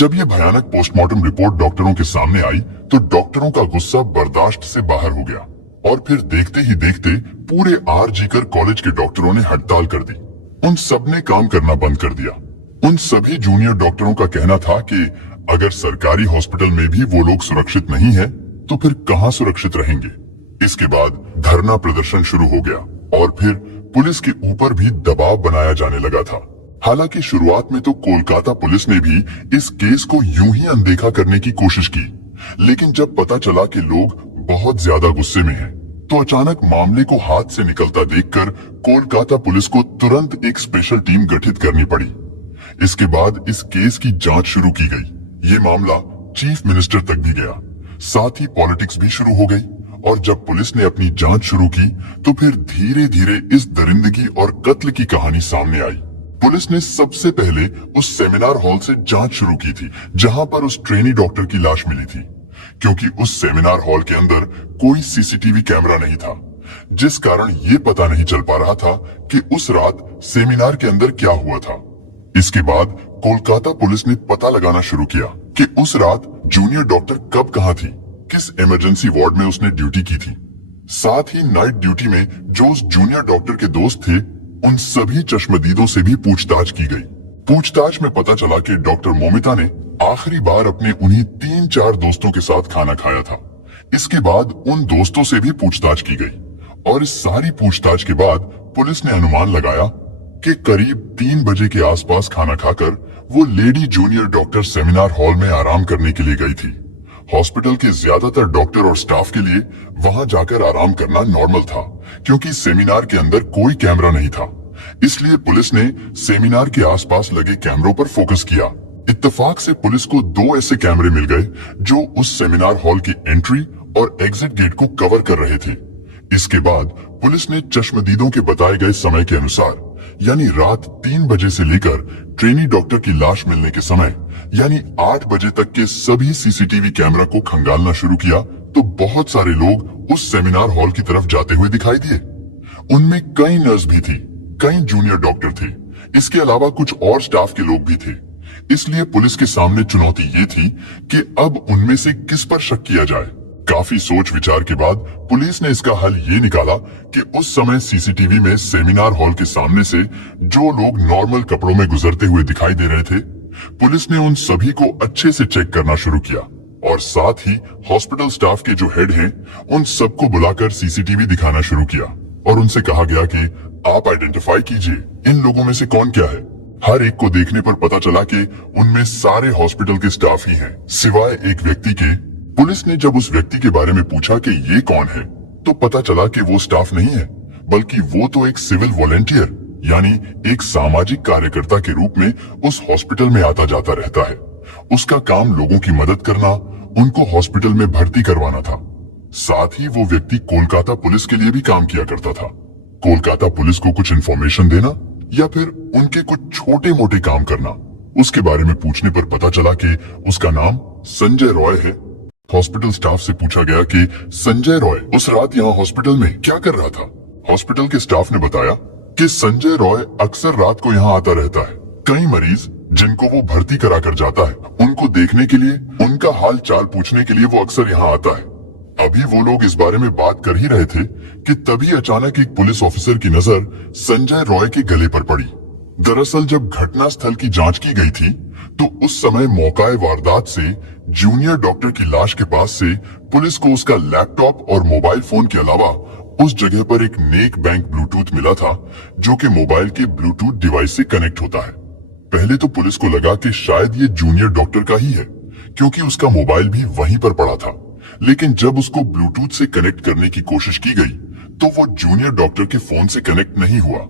जब ये भयानक पोस्टमार्टम रिपोर्ट डॉक्टरों के सामने आई तो डॉक्टरों का गुस्सा बर्दाश्त से बाहर हो गया और फिर देखते ही देखते पूरे आरजीकर कॉलेज के डॉक्टरों ने हड़ताल कर दी। उन सब ने काम करना बंद कर दिया। उन सभी जूनियर डॉक्टरों का कहना था कि अगर सरकारी हॉस्पिटल में भी वो लोग सुरक्षित नहीं है तो फिर कहां सुरक्षित रहेंगे। इसके बाद धरना प्रदर्शन शुरू हो गया और फिर पुलिस के ऊपर भी दबाव बनाया जाने लगा था। हालांकि शुरुआत में तो कोलकाता पुलिस ने भी इस केस को यूं ही अनदेखा करने की कोशिश की, लेकिन जब पता चला कि लोग बहुत ज्यादा गुस्से में हैं, तो अचानक मामले को हाथ से निकलता देखकर कोलकाता पुलिस को तुरंत एक स्पेशल टीम गठित करनी पड़ी। इसके बाद इस केस की जांच शुरू की गई। ये मामला चीफ मिनिस्टर तक भी गया, साथ ही पॉलिटिक्स भी शुरू हो गई। और जब पुलिस ने अपनी जांच शुरू की तो फिर धीरे धीरे इस दरिंदगी और कत्ल की कहानी सामने आई। पुलिस ने सबसे पहले उस सेमिनार हॉल से जांच शुरू की थी जहां पर उस ट्रेनी डॉक्टर की लाश मिली थी, क्योंकि उस सेमिनार हॉल के अंदर कोई सीसीटीवी कैमरा नहीं था, जिस कारण ये पता नहीं चल पा रहा था कि उस रात सेमिनार के अंदर क्या हुआ था। इसके बाद कोलकाता पुलिस ने पता लगाना शुरू किया कि उस रात जूनियर डॉक्टर कब कहां थी, किस इमरजेंसी वार्ड में उसने ड्यूटी की थी। साथ ही नाइट ड्यूटी में जो उस जूनियर डॉक्टर के दोस्त थे उन सभी चश्मदीदों से भी पूछताछ की गई। पूछताछ में पता चला कि डॉक्टर मोमिता ने आखिरी बार अपने उन्हीं 3-4 दोस्तों के साथ खाना खाया था। इसके बाद उन दोस्तों से भी पूछताछ की गई और इस सारी पूछताछ के बाद पुलिस ने अनुमान लगाया कि करीब 3 बजे के आसपास खाना खाकर वो lady junior doctor seminar hall में आराम करने के लिए गई थी। हॉस्पिटल के ज्यादातर डॉक्टर और स्टाफ के लिए वहां जाकर आराम करना नॉर्मल था, क्योंकि सेमिनार के अंदर कोई कैमरा नहीं था। इसलिए पुलिस ने सेमिनार के आसपास लगे कैमरों पर फोकस किया। इत्तेफाक से पुलिस को 2 ऐसे कैमरे मिल गए जो उस सेमिनार हॉल की एंट्री और एग्जिट गेट को कवर कर रहे थे। इसके बाद पुलिस ने चश्मदीदों के बताए गए समय के अनुसार, यानी रात 3 बजे से लेकर ट्रेनी डॉक्टर की लाश मिलने के समय यानी 8 बजे तक के सभी सीसीटीवी कैमरा को खंगालना शुरू किया तो बहुत सारे लोग उस सेमिनार हॉल की तरफ जाते हुए दिखाई दिए। उनमें कई नर्स भी थी, कई जूनियर डॉक्टर थे, इसके अलावा कुछ और स्टाफ के लोग भी थे। इसलिए पुलिस के सामने चुनौती ये थी कि अब उनमें से किस पर शक किया जाए। काफी सोच विचार के बाद पुलिस ने इसका हल ये निकाला कि उस समय सीसीटीवी में सेमिनार हॉल के सामने से जो लोग नॉर्मल कपड़ों में गुजरते हुए दिखाई दे रहे थे, पुलिस ने उन सभी को अच्छे से चेक करना शुरू किया और साथ ही हॉस्पिटल स्टाफ के जो हेड हैं उन सबको बुलाकर सीसीटीवी दिखाना शुरू किया और उनसे कहा गया कि आप आइडेंटिफाई कीजिए इन लोगों में से कौन क्या है। हर एक को देखने पर पता चला कि उनमें सारे हॉस्पिटल के स्टाफ ही हैं, सिवाय एक व्यक्ति के। पुलिस ने जब उस व्यक्ति के बारे में पूछा कि ये कौन है, तो पता चला कि वो स्टाफ नहीं है, बल्कि वो तो एक सिविल वॉलेंटियर यानी एक सामाजिक कार्यकर्ता के रूप में उस हॉस्पिटल में आता जाता रहता है। उसका काम लोगों की मदद करना, उनको हॉस्पिटल में भर्ती करवाना था। साथ ही वो व्यक्ति कोलकाता पुलिस के लिए भी काम किया करता था। कोलकाता पुलिस को कुछ इन्फॉर्मेशन देना या फिर उनके कुछ छोटे मोटे काम करना। उसके बारे में पूछने पर पता चला कि उसका नाम संजय रॉय है। हॉस्पिटल स्टाफ से पूछा गया कि संजय रॉय उस रात यहाँ हॉस्पिटल में क्या कर रहा था। हॉस्पिटल के स्टाफ ने बताया कि संजय रॉय अक्सर रात को यहाँ आता रहता है। कई मरीज जिनको वो भर्ती करा कर जाता है, उनको देखने के लिए, उनका हाल चाल पूछने के लिए वो अक्सर यहाँ आता है। अभी वो लोग इस बारे में बात कर ही रहे थे कि तभी अचानक एक पुलिस ऑफिसर की नजर संजय रॉय के गले पर पड़ी। दरअसल जब घटना स्थल की जांच की गई थी तो उस समय मौकाए वारदात से जूनियर डॉक्टर की लाश के पास से पुलिस को उसका लैपटॉप और मोबाइल फोन के अलावा उस जगह पर एक नेक बैंक ब्लूटूथ मिला था, जो कि मोबाइल के ब्लूटूथ डिवाइस से कनेक्ट होता है। पहले तो पुलिस को लगा कि शायद ये जूनियर डॉक्टर का ही है, क्योंकि उसका मोबाइल भी वहीं पर पड़ा था। लेकिन जब उसको ब्लूटूथ से कनेक्ट करने की कोशिश की गई तो वो जूनियर डॉक्टर के फोन से कनेक्ट नहीं हुआ।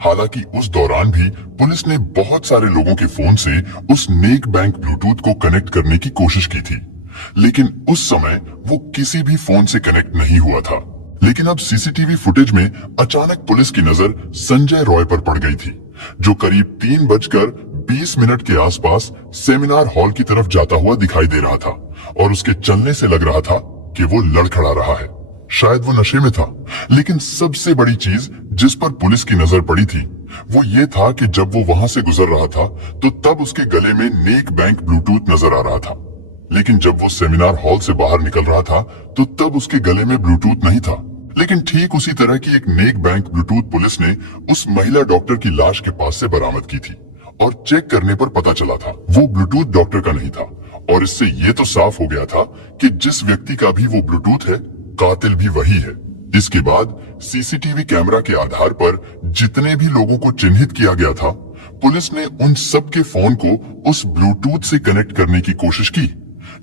हालांकि उस दौरान भी पुलिस ने बहुत सारे लोगों के फोन से उस नेक बैंक ब्लूटूथ को कनेक्ट करने की कोशिश की थी, लेकिन उस समय वो किसी भी फोन से कनेक्ट नहीं हुआ था। लेकिन अब सीसीटीवी फुटेज में अचानक पुलिस की नजर संजय रॉय पर पड़ गई थी, जो करीब 3:20 के आसपास सेमिनार हॉल की तरफ जाता हुआ दिखाई दे रहा था और उसके चलने से लग रहा था कि वो लड़खड़ा रहा है। शायद वो नशे में था। लेकिन सबसे बड़ी चीज जिस पर पुलिस की नजर पड़ी थी वो ये था कि जब वो वहां से गुजर रहा था तो तब उसके गले में नेक बैंक ब्लूटूथ नजर आ रहा था। लेकिन जब वो सेमिनार हॉल से बाहर निकल रहा था तो तब उसके गले में ब्लूटूथ नहीं था। लेकिन ठीक उसी तरह की एक नेक बैंक ब्लूटूथ पुलिस ने उस महिला डॉक्टर की लाश के पास से बरामद की थी और चेक करने पर पता चला था वो ब्लूटूथ डॉक्टर का नहीं था। और इससे ये तो साफ हो गया था कि जिस व्यक्ति का भी वो ब्लूटूथ है, कातिल भी वही है। इसके बाद सीसीटीवी कैमरा के आधार पर जितने भी लोगों को चिन्हित किया गया था, पुलिस ने उन सब के फोन को उस ब्लूटूथ से कनेक्ट करने की कोशिश की,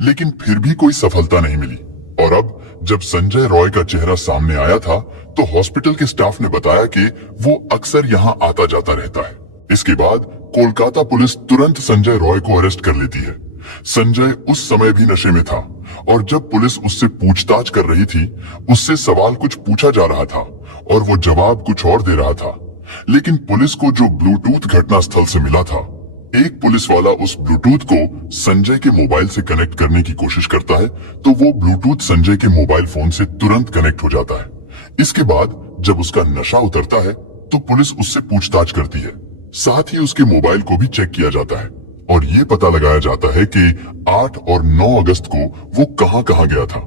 लेकिन फिर भी कोई सफलता नहीं मिली। और अब जब संजय रॉय का चेहरा सामने आया था तो हॉस्पिटल के स्टाफ ने बताया कि वो अक्सर यहाँ आता जाता रहता है। इसके बाद कोलकाता पुलिस तुरंत संजय रॉय को अरेस्ट कर लेती है। संजय उस समय भी नशे में था और जब पुलिस उससे पूछताछ कर रही थी, उससे सवाल कुछ पूछा जा रहा था और वो जवाब कुछ और दे रहा था। लेकिन पुलिस को जो ब्लूटूथ घटनास्थल से मिला था, एक पुलिस वाला उस ब्लूटूथ को संजय के मोबाइल से कनेक्ट करने की कोशिश करता है तो वो ब्लूटूथ संजय के मोबाइल फोन से तुरंत कनेक्ट हो जाता है। इसके बाद जब उसका नशा उतरता है तो पुलिस उससे पूछताछ करती है, साथ ही उसके मोबाइल को भी चेक किया जाता है और ये पता लगाया जाता है कि 8 और 9 अगस्त को वो कहां गया था।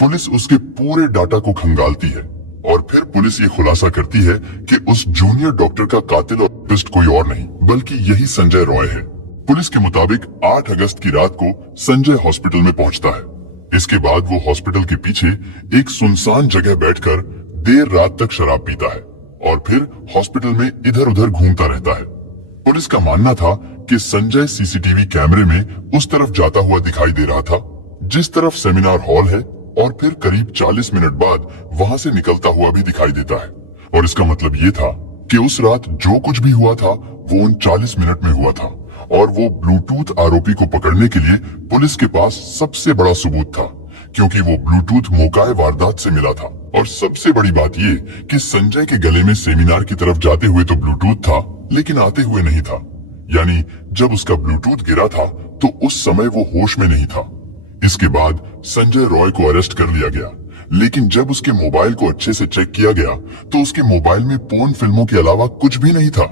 पुलिस उसके पूरे डाटा को खंगालती है और फिर पुलिस ये खुलासा करती है कि उस जूनियर डॉक्टर का कातिल और पिस्ट कोई और नहीं बल्कि यही संजय रॉय है। पुलिस के मुताबिक 8 अगस्त की रात को संजय हॉस्पिटल में पहुंचता है। इसके बाद वो हॉस्पिटल के पीछे एक सुनसान जगह बैठकर देर रात तक शराब पीता है और फिर हॉस्पिटल में इधर उधर घूमता रहता है। पुलिस का मानना था कि संजय सीसीटीवी कैमरे में उस तरफ जाता हुआ दिखाई दे रहा था जिस तरफ सेमिनार हॉल है और फिर करीब 40 मिनट बाद वहां से निकलता हुआ भी दिखाई देता है। और इसका मतलब ये था कि उस रात जो कुछ भी हुआ था वो उन 40 मिनट में हुआ था और वो ब्लूटूथ आरोपी को पकड़ने के लिए पुलिस के पास सबसे बड़ा सबूत था, क्योंकि वो ब्लूटूथ मौकाए वारदात से मिला था। और सबसे बड़ी बात ये कि संजय के गले में सेमिनार की तरफ जाते हुए तो ब्लूटूथ था लेकिन आते हुए नहीं था, यानी जब उसका ब्लूटूथ गिरा था तो उस समय वो होश में नहीं था। इसके बाद संजय रॉय को अरेस्ट कर लिया गया, लेकिन जब उसके मोबाइल को अच्छे से चेक किया गया तो उसके मोबाइल में पोर्न फिल्मों के अलावा कुछ भी नहीं था,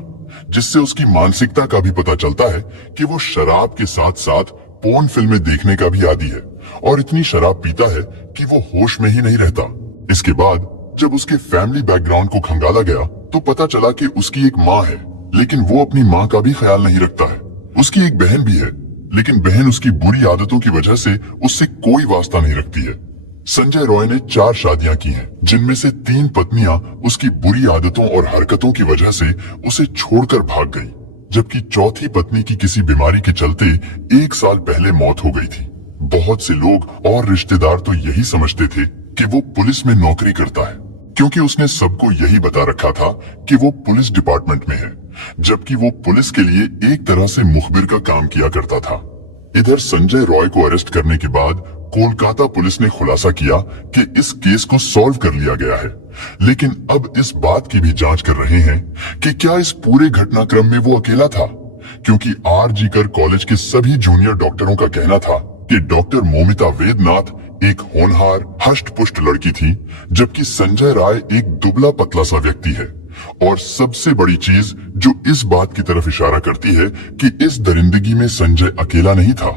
जिससे उसकी मानसिकता का भी पता चलता है कि वो शराब के साथ साथ पोर्न फिल्में देखने का भी आदी है और इतनी शराब पीता है कि वो होश में ही नहीं रहता। इसके बाद जब उसके फैमिली बैकग्राउंड को खंगाला गया तो पता चला कि उसकी एक माँ है, लेकिन वो अपनी माँ का भी ख्याल नहीं रखता है। उसकी एक बहन भी है, लेकिन बहन उसकी बुरी आदतों की वजह से उससे कोई वास्ता नहीं रखती है। संजय रॉय ने 4 शादियां की हैं, जिनमें से 3 पत्नियां उसकी बुरी आदतों और हरकतों की वजह से उसे छोड़कर भाग गई, जबकि चौथी पत्नी की किसी बीमारी के चलते 1 साल पहले मौत हो गई थी। बहुत से लोग और रिश्तेदार तो यही समझते थे कि वो पुलिस में नौकरी करता है, क्योंकि उसने सबको यही बता रखा था कि वो पुलिस डिपार्टमेंट में है, जबकि वो पुलिस के लिए एक तरह से मुखबिर का काम किया करता था। इधर संजय रॉय को अरेस्ट करने के बाद कोलकाता पुलिस ने खुलासा किया कि इस केस को सॉल्व कर लिया गया है, लेकिन अब इस बात की भी जांच कर रहे हैं कि क्या इस पूरे घटनाक्रम में वो अकेला था, क्योंकि आर.जी.कर कॉलेज के सभी जूनियर डॉक्टरों का कहना था कि डॉक्टर मोमिता वेदनाथ एक होनहार हष्ट-पुष्ट लड़की थी, जबकि संजय राय एक दुबला पतला सा व्यक्ति है। और सबसे बड़ी चीज जो इस बात की तरफ इशारा करती है कि इस दरिंदगी में संजय अकेला नहीं था,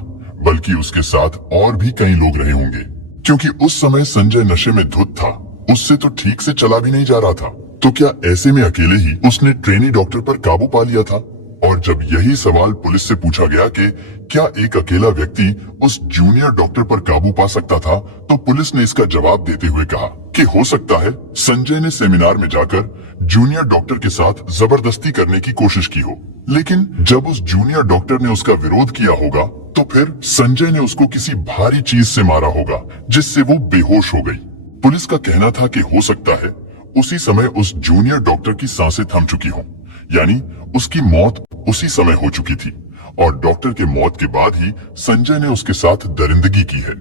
बल्कि उसके साथ और भी कई लोग रहे होंगे, क्योंकि उस समय संजय नशे में धुत था, उससे तो ठीक से चला भी नहीं जा रहा था। तो क्या ऐसे में अकेले ही उसने ट्रेनी डॉक्टर पर काबू पा लिया था? और जब यही सवाल पुलिस से पूछा गया कि क्या एक अकेला व्यक्ति उस जूनियर डॉक्टर पर काबू पा सकता था, तो पुलिस ने इसका जवाब देते हुए कहा कि हो सकता है संजय ने सेमिनार में जाकर जूनियर डॉक्टर के साथ जबरदस्ती करने की कोशिश की हो, लेकिन जब उस जूनियर डॉक्टर ने उसका विरोध किया होगा तो फिर संजय ने उसको किसी भारी चीज से मारा होगा, जिससे वो बेहोश हो गई। पुलिस का कहना था कि हो सकता है उसी समय उस जूनियर डॉक्टर की सांसें थम चुकी हों, यानी उसकी मौत उसी समय हो चुकी थी और डॉक्टर के मौत के बाद ही संजय ने उसके साथ दरिंदगी की है,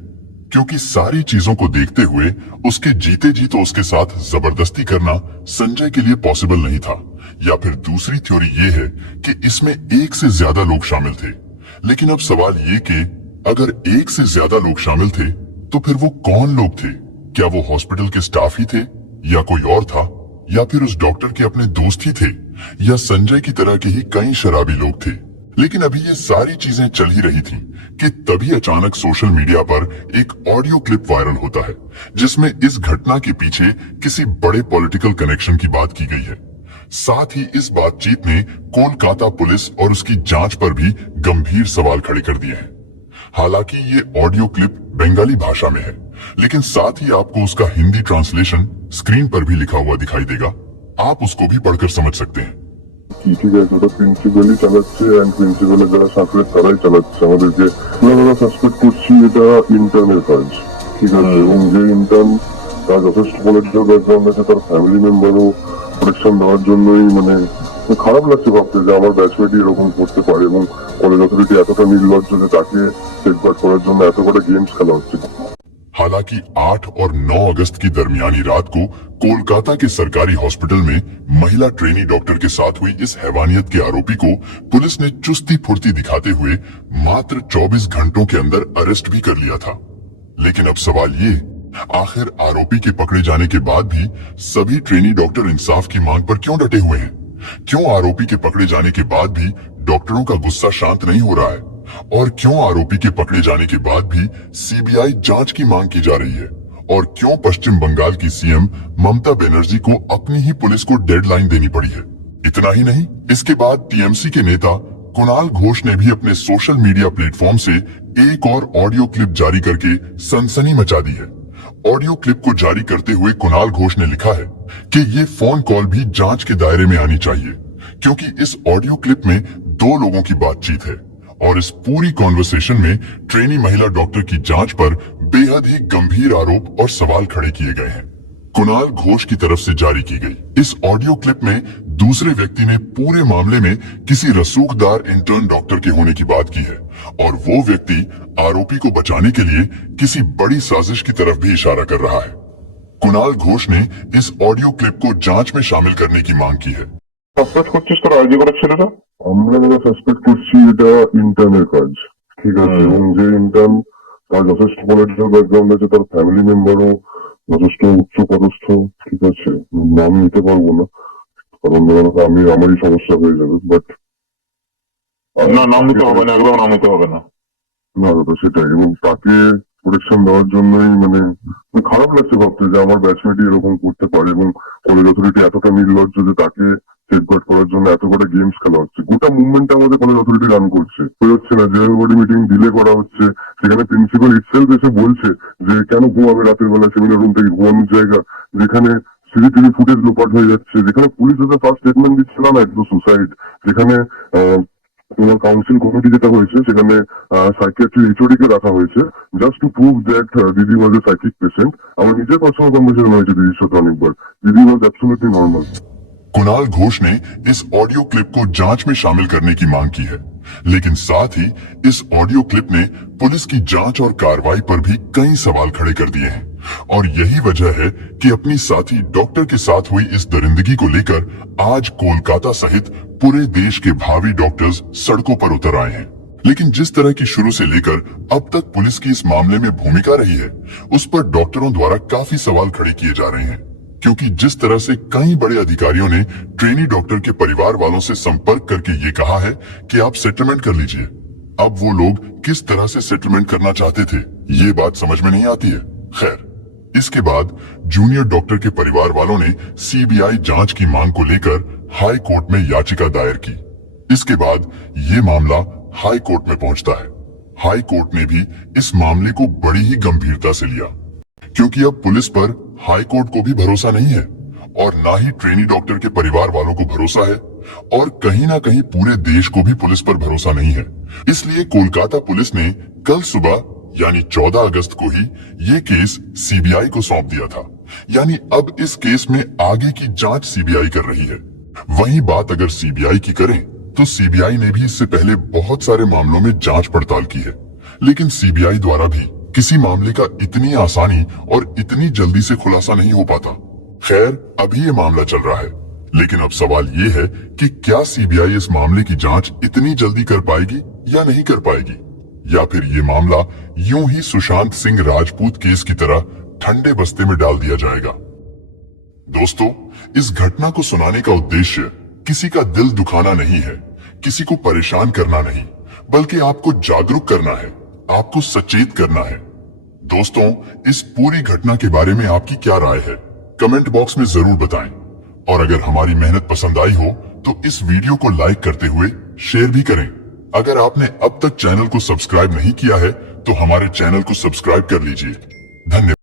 क्योंकि सारी चीजों को देखते हुए उसके जीते जी तो उसके साथ जबरदस्ती करना संजय के लिए पॉसिबल नहीं था। या फिर दूसरी थ्योरी ये है कि इसमें एक से ज्यादा लोग शामिल थे, लेकिन अब सवाल ये कि अगर एक से ज्यादा लोग शामिल थे तो फिर वो कौन लोग थे? क्या वो हॉस्पिटल के स्टाफ ही थे या कोई और था? या फिर उस डॉक्टर के अपने दोस्त ही थे, या संजय की तरह के ही कई शराबी लोग थे। लेकिन अभी ये सारी चीजें चल ही रही थीं कि तभी अचानक सोशल मीडिया पर एक ऑडियो क्लिप वायरल होता है, जिसमें इस घटना के पीछे किसी बड़े पॉलिटिकल कनेक्शन की बात की गई है। साथ ही इस बातचीत ने कोलकाता पुलिस और उसकी जांच पर भी गंभीर सवाल खड़े कर दिए हैं। हालांकि ये ऑडियो क्लिप बंगाली भाषा में है, लेकिन साथ ही आपको उसका हिंदी ट्रांसलेशन स्क्रीन पर भी लिखा हुआ दिखाई देगा। आप उसको भी पढ़कर समझ सकते हैं। ঠিক আছে, ওটা প্রিন্সিপালই চালাচ্ছে এন্ড প্রিন্সিপালের যারা সাথে তারাই চালাচ্ছে আমাদেরকে। আমরা সাসপেক্ট করছি এটা ইন্টার্নের কাজ, ঠিক আছে, এবং যে ইন্টার্ন তার যথেষ্ট পলিটিক্যাল ব্যাকগ্রাউন্ড আছে, তার ফ্যামিলি মেম্বারও প্রোটেকশন দেওয়ার জন্যই খারাপ লাগছে ভাবতে যে আমার ব্যাচমেটই এরকম করতে পারে, এবং কলেজ অথরিটি এতটা নির্লজ্জ যে তাকে সেফগার্ড করার জন্য এত কটা গেমস খেলা হচ্ছে। हालांकि 8 और 9 अगस्त की दरमियानी रात को कोलकाता के सरकारी हॉस्पिटल में महिला ट्रेनी डॉक्टर के साथ हुई इस हैवानियत के आरोपी को पुलिस ने चुस्ती फुर्ती दिखाते हुए मात्र 24 घंटों के अंदर अरेस्ट भी कर लिया था। लेकिन अब सवाल ये, आखिर आरोपी के पकड़े जाने के बाद भी सभी ट्रेनी डॉक्टर इंसाफ की मांग पर क्यों डटे हुए हैं? क्यों आरोपी के पकड़े जाने के बाद भी डॉक्टरों का गुस्सा शांत नहीं हो रहा है? और क्यों आरोपी के पकड़े जाने के बाद भी सीबीआई जांच की मांग की जा रही है? और क्यों पश्चिम बंगाल की सीएम ममता बनर्जी को अपनी ही पुलिस को डेडलाइन देनी पड़ी है? इतना ही नहीं, इसके बाद टीएमसी के नेता कुणाल घोष ने भी अपने सोशल मीडिया प्लेटफॉर्म से एक और ऑडियो क्लिप जारी करके सनसनी मचा दी है। ऑडियो क्लिप को जारी करते हुए कुणाल घोष ने लिखा है कि ये फोन कॉल भी जांच के दायरे में आनी चाहिए, क्योंकि इस ऑडियो क्लिप में 2 लोगों की बातचीत है और इस पूरी कॉन्वर्सेशन में ट्रेनी महिला डॉक्टर की जांच पर बेहद ही गंभीर आरोप और सवाल खड़े किए गए हैं। कुणाल घोष की तरफ से जारी की गई इस ऑडियो क्लिप में दूसरे व्यक्ति ने पूरे मामले में किसी रसूखदार इंटर्न डॉक्टर के होने की बात की है, और वो व्यक्ति आरोपी को बचाने के लिए किसी बड़ी साजिश की तरफ भी इशारा कर रहा है। कुणाल घोष ने इस ऑडियो क्लिप को जांच में शामिल करने की मांग की है। সাসপেক্ট করছিস তোর আইডি করার ছেলেটা? আমরা যারা সাসপেক্ট করছি এটা ইন্টার্নের কাজ, ঠিক আছে, এবং যে ইন্টার্ন তার যথেষ্ট পলিটিক্যাল ব্যাকগ্রাউন্ড আছে, তার ফ্যামিলি মেম্বারও যথেষ্ট উচ্চ পদস্থ, ঠিক আছে, নাম নিতে পারবো না কারণ আমারই সমস্যা হয়ে যাবে, বাট না, নাম নিতে হবে না, একদম নাম নিতে হবে না। না দাদা সেটাই, এবং তাকে প্রোটেকশন দেওয়ার জন্যই খারাপ লাগছে ভাবতে যে আমার ব্যাচমেটই এরকম করতে পারে, এবং কলেজ অথরিটি এতটা নির্লজ্জ যে তাকে সেফগার্ড করার জন্য এত কটা গেমস খেলা হচ্ছে। গোটা মুভমেন্ট আমাদের কলেজ অথরিটি রান করছে, হচ্ছে না। জেনারেল বডি মিটিং ডিলে করা হচ্ছে, সেখানে প্রিন্সিপাল ইটসেলফ এসে বলছে যে কেন ঘুমাবে রাতের বেলা, সেমিনার রুম থেকে ঘুমানোর জায়গা, যেখানে সিসিটিভি ফুটেজ লোপাট হয়ে যাচ্ছে, যেখানে পুলিশ ফার্স্ট স্টেটমেন্ট দিচ্ছে না একদম সুসাইড, যেখানে তোমার কাউন্সিল কমিটি যেটা হয়েছে সেখানে সাইকিয়াট্রি এইচওডি কে রাখা হয়েছে জাস্ট টু প্রুভ দ্যাট দিদি ওয়াজ এ সাইকিক পেশেন্ট। আমার নিজের পার্সোনাল কনভারসেশন হয়েছে দিদির সাথে অনেকবার, দিদি ওয়াজ অ্যাবসলিউটলি নর্মাল। कुणाल घोष ने इस ऑडियो क्लिप को जांच में शामिल करने की मांग की है, लेकिन साथ ही इस ऑडियो क्लिप ने पुलिस की जांच और कार्रवाई पर भी कई सवाल खड़े कर दिए हैं। और यही वजह है कि अपनी साथी डॉक्टर के साथ हुई इस दरिंदगी को लेकर आज कोलकाता सहित पूरे देश के भावी डॉक्टर्स सड़कों पर उतर आए हैं। लेकिन जिस तरह की शुरू से लेकर अब तक पुलिस की इस मामले में भूमिका रही है, उस पर डॉक्टरों द्वारा काफी सवाल खड़े किए जा रहे हैं, क्योंकि जिस तरह से कई बड़े अधिकारियों ने ट्रेनी डॉक्टर के परिवार वालों से संपर्क करके ये कहा है कि आप सेटलमेंट कर लीजिए, अब वो लोग किस तरह से सेटलमेंट करना चाहते थे ये बात समझ में नहीं आती है। खैर, इसके बाद जूनियर डॉक्टर के परिवार वालों ने सीबीआई जांच की मांग को लेकर हाई कोर्ट में याचिका दायर की। इसके बाद ये मामला हाई कोर्ट में पहुंचता है। हाई कोर्ट ने भी इस मामले को बड़ी ही गंभीरता से लिया, क्योंकि अब पुलिस पर हाई कोर्ट को भी भरोसा नहीं है और ना ही ट्रेनी डॉक्टर के परिवार वालों को भरोसा है, और कहीं ना कहीं पूरे देश को भी पुलिस पर भरोसा नहीं है। इसलिए कोलकाता पुलिस ने कल सुबह यानी 14 अगस्त को ही ये केस सीबीआई को सौंप दिया था। यानी अब इस केस में आगे की जांच सीबीआई कर रही है। वहीं बात अगर सीबीआई की करें तो सीबीआई ने भी इससे पहले बहुत सारे मामलों में जांच पड़ताल की है, लेकिन सीबीआई द्वारा भी किसी मामले का इतनी आसानी और इतनी जल्दी से खुलासा नहीं हो पाता। खैर, अभी ये मामला चल रहा है, लेकिन अब सवाल ये है कि क्या सीबीआई इस मामले की जांच इतनी जल्दी कर पाएगी या नहीं कर पाएगी, या फिर ये मामला यूं ही सुशांत सिंह राजपूत केस की तरह ठंडे बस्ते में डाल दिया जाएगा। दोस्तों, इस घटना को सुनाने का उद्देश्य किसी का दिल दुखाना नहीं है, किसी को परेशान करना नहीं, बल्कि आपको जागरूक करना है, आपको सचेत करना है। दोस्तों, इस पूरी घटना के बारे में आपकी क्या राय है, कमेंट बॉक्स में जरूर बताएं। और अगर हमारी मेहनत पसंद आई हो तो इस वीडियो को लाइक करते हुए शेयर भी करें। अगर आपने अब तक चैनल को सब्सक्राइब नहीं किया है तो हमारे चैनल को सब्सक्राइब कर लीजिए। धन्यवाद।